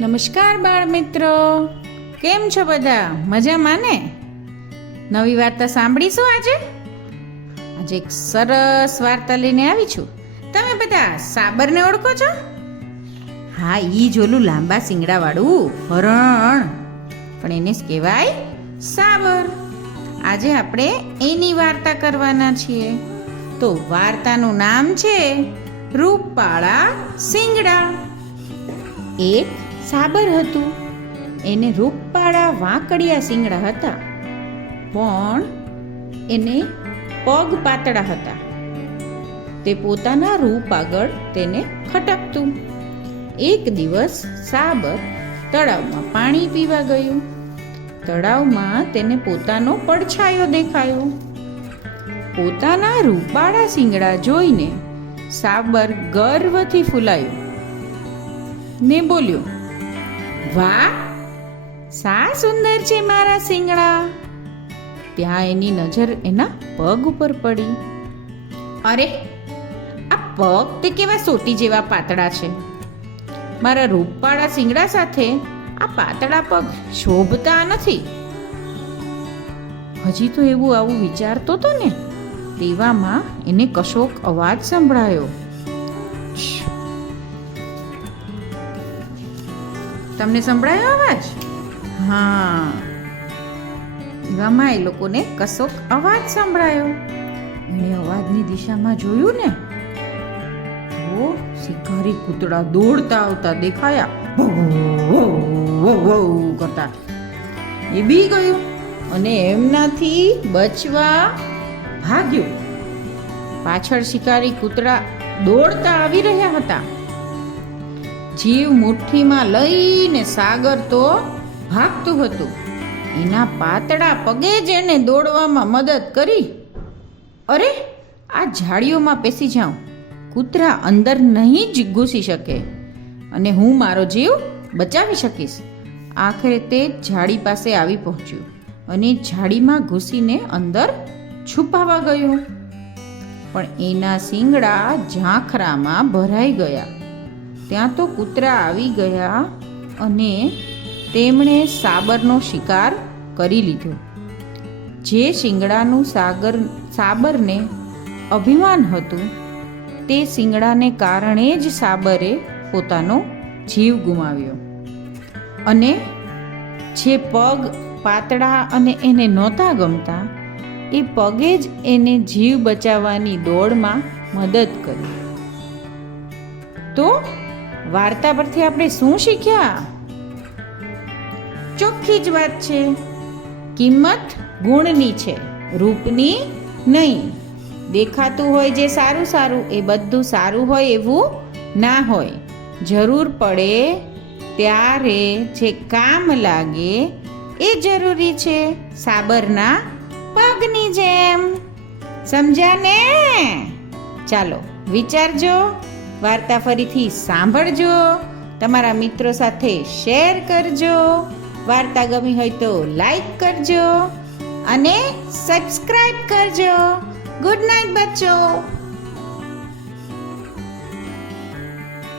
નમસ્કાર બાળ મિત્રો, કેમ છો બધા? મજામાં ને? નવી વાર્તા સાંભળીશું આજે એક સરસ વાર્તા લઈને આવી છું. તમે બધા સાબરને ઓળખો છો? હા, ઈ જ ઓલું લાંબા શિંગડા વાળું હરણ, પણ એને જ કહેવાય સાબર. આજે આપણે એની વાર્તા કરવાના છીએ. તો વાર્તાનું નામ છે રૂપાળા શિંગડા. એક સાબર હતું, એને રૂપાળા વાંકડિયા શિંગડા હતા, પણ એને પગ પાતળા હતા. તે પોતાના રૂપ આગળ તેને ખટકતું. એક દિવસ સાબર તળાવમાં પાણી પીવા ગયું. તળાવમાં તેને પોતાનો પડછાયો દેખાયો. પોતાના રૂપાળા શિંગડા જોઈને સાબર ગર્વથી ફૂલાયો ને બોલ્યો, વાહ, સા સુંદર છે મારા શિંગડા. ત્યાં એની નજર એના પગ ઉપર પડી. અરે, આ પગ તે કેવા સોટી જેવા પાતળા છે. મારા રૂપાળા શિંગડા સાથે આ પાતળા પગ શોભતા નથી. હજી તો એવું આવું વિચારતો હતો ને, તેવામાં એને કશોક અવાજ સંભળાયો. તમને સંભળાયો અવાજ? હા, એવામાં એ લોકોને કશોક અવાજ સંભળાયો. એણે અવાજની દિશામાં જોયું ને તો શિકારી કૂતરા દોડતા આવતા દેખાયા કરતા. એ બી ગયું અને એમનાથી બચવા ભાગ્યો. પાછળ શિકારી કૂતરા દોડતા આવી રહ્યા હતા. જીવ મુઠ્ઠીમાં લઈને સાગર તો ભાગતું હતું. એના પાતળા પગે જ એને દોડવામાં મદદ કરી. અરે, આ ઝાડીઓમાં પેસી જાઉં, કૂતરા અંદર નહીં જ ઘૂસી શકે અને હું મારો જીવ બચાવી શકીશ. આખરે તે ઝાડી પાસે આવી પહોંચ્યું અને ઝાડીમાં ઘૂસીને અંદર છુપાવા ગયો. પણ એના શિંગડા ઝાંખરામાં ભરાઈ ગયા. ત્યાં તો કૂતરા આવી ગયા અને તેમણે સાબરનો શિકાર કરી લીધો. જે શિંગડાનું સાબરને અભિમાન હતું, તે શિંગડાને કારણે જ સાબરે પોતાનો જીવ ગુમાવ્યો. અને જે પગ પાતળા અને એને નહોતા ગમતા, એ પગે જ એને જીવ બચાવવાની દોડમાં મદદ કરી. તો વાર્તા પરથી આપણે શું શીખ્યા? ચોખ્ખી જ વાત છે, કિંમત ગુણની છે, રૂપની નહીં. દેખાતું હોય જે સારું સારું, એ બધું સારું હોય એવું ના હોય. જરૂર પડે ત્યારે જે કામ લાગે એ જરૂરી છે, સાબરના પગની જેમ. સમજ્યા ને? ચાલો વિચારજો, વાર્તા ફરીથી સાંભળજો, તમારા મિત્રો સાથે શેર કરજો. વાર્તા ગમી હોય તો લાઈક કરજો અને સબસ્ક્રાઇબ કરજો. Good night બચ્ચો.